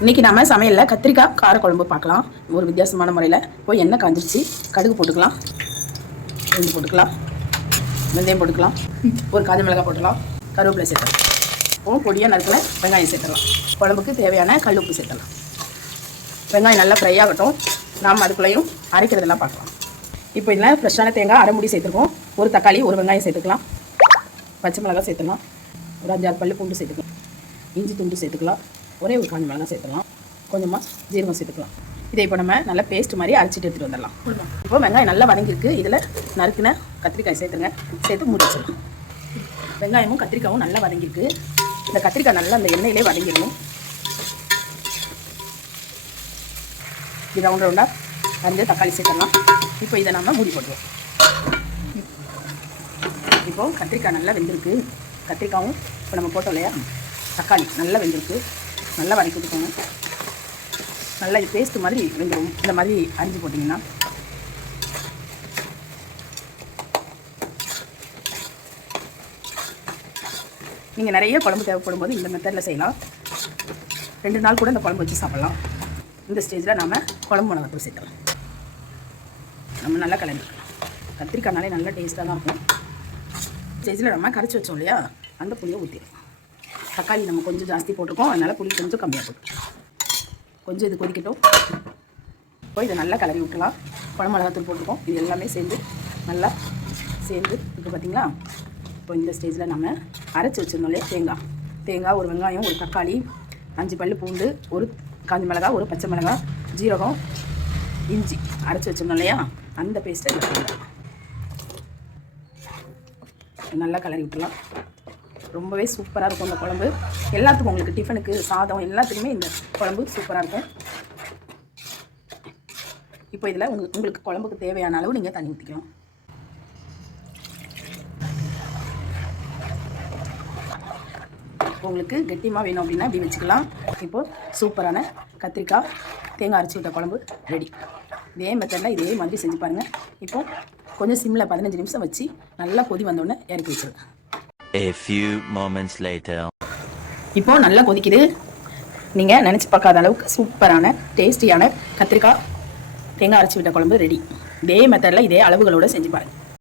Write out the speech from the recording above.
இன்னைக்கு நம்ம சமையலில் கத்திரிக்காய் காரக்குழம்பு பார்க்கலாம். ஒரு வித்தியாசமான முறையில். போய் எண்ணெய் காஞ்சிருச்சு. கடுகு போட்டுக்கலாம். ரெண்டு போட்டுக்கலாம். வெந்தயம் போட்டுக்கலாம். ஒரு காஞ்ச மிளகாய் போட்டுக்கலாம். கருவேப்பிலை சேர்த்துக்கலாம். அப்புறம் பொடியாக நறுக்கில் வெங்காயம் சேர்த்துக்கலாம். குழம்புக்கு தேவையான கல் உப்பு சேர்த்துக்கலாம். வெங்காயம் நல்லா ஃப்ரை ஆகட்டும். நாம் அதுக்குள்ளேயும் அரைக்கிறதெல்லாம் பார்க்கலாம். இப்போ இதில் ஃப்ரெஷ்ஷான தேங்காய் அரை முடி சேர்த்துருக்கோம். ஒரு தக்காளி ஒரு வெங்காயம் சேர்த்துக்கலாம். பச்சை மிளகாய் சேர்த்துக்கலாம். ஒரு அஞ்சாறு பல்லு பூண்டு சேர்த்துக்கலாம். இஞ்சி துண்டு சேர்த்துக்கலாம். ஒரே ஒரு காஞ்சி மிளகாய் சேர்த்துக்கலாம். கொஞ்சமாக ஜீரகம் சேர்த்துக்கலாம். இதை இப்போ நம்ம நல்லா பேஸ்ட் மாதிரி அரைச்சிட்டு எடுத்துகிட்டு வந்துடலாம். இப்போ வெங்காயம் நல்லா வதங்கியிருக்கு. இதில் நறுக்கின கத்திரிக்காய் சேர்த்துங்க சேர்த்து முடிச்சிடலாம் வெங்காயமும் கத்திரிக்காயும் நல்லா வதங்கியிருக்கு. இந்த கத்திரிக்காய் நல்லா அந்த எண்ணெயிலே வதங்கிடணும். இது ரவுண்ட் ரவுண்டாக வந்து தக்காளி சேர்த்துடலாம். இப்போ இதை நம்ம மூடி போட்டுருவோம். இப்போ கத்திரிக்காய் நல்லா வெந்திருக்கு. கத்திரிக்காயும் இப்போ நம்ம போட்டோம் இல்லையா? தக்காளி நல்லா வெந்திருக்கு. நல்லா வதக்கி கொடுக்கணும் நல்லா இது பேஸ்ட் மாதிரி வெந்துடும் இந்த மாதிரி அரிஞ்சு போட்டிங்கன்னா. நீங்கள் நிறைய குழம்பு தேவைப்படும் போது இந்த மெத்தடில் செய்யலாம். ரெண்டு நாள் கூட இந்த குழம்பு வச்சு சாப்பிட்லாம். இந்த ஸ்டேஜில் நாம் குழம்பு மிளகாத்தூள் சேர்க்கலாம் நம்ம நல்லா கலந்து கத்திரிக்காய்னாலே நல்லா டேஸ்ட்டாக தான் இருக்கும். ஸ்டேஜில் நம்ம கரைச்சி வச்சோம் இல்லையா? அந்த புளியை ஊற்றிடும் தக்காளி நம்ம கொஞ்சம் ஜாஸ்தி போட்டிருக்கோம். அதனால் புளி கொஞ்சம் கம்மியாக போட்டுருக்கோம் கொஞ்சம் இது கொதிக்கட்டும். இப்போ இதை நல்லா கலரி விட்டுலாம். குழம்பு போட்டிருக்கோம். இது எல்லாமே சேர்ந்து நல்லா சேர்ந்து இப்போ பார்த்திங்களா இப்போ இந்த ஸ்டேஜில் நம்ம அரைச்சி வச்சிருந்தோம் இல்லையா? தேங்காய். தேங்காய் ஒரு வெங்காயம் ஒரு தக்காளி அஞ்சு பல்லு பூண்டு ஒரு காஞ்ச மிளகா ஒரு பச்சை மிளகாய் ஜீரகம் இஞ்சி அரைச்சி வச்சிருந்தோம் இல்லையா? அந்த பேஸ்ட்டை நல்லா கலரி விட்டுலாம் ரொம்பவே சூப்பராக இருக்கும் இந்த குழம்பு. எல்லாத்துக்கும் உங்களுக்கு டிஃபனுக்கு சாதம் எல்லாத்துக்குமே இந்த குழம்பு சூப்பராக இருக்கும். இப்போ இதில் உங்க உங்களுக்கு குழம்புக்கு தேவையான அளவு நீங்கள் தண்ணி ஊற்றிக்கலாம் உங்களுக்கு கெட்டியமாக வேணும் அப்படின்னா இப்படி வச்சுக்கலாம். இப்போது சூப்பரான கத்திரிக்காய் தேங்காய் அரைச்சி விட்ட குழம்பு ரெடி இதே மெத்தடில் இதே மாதிரி செஞ்சு பாருங்கள் இப்போ கொஞ்சம் சிம்மில் பதினஞ்சு நிமிஷம் வச்சு நல்லா கொதி வந்தோடனே இறக்கி வச்சிருங்க A few moments later. இப்போ நல்லா கொதிக்குது. நீங்கள் நினச்சி பார்க்காத அளவுக்கு சூப்பரான டேஸ்டியான கத்திரிக்காய் தேங்காய் அரைச்சி விட்ட குழம்பு ரெடி இதே மெத்தடில் இதே அளவுகளோடு செஞ்சு பாருங்கள்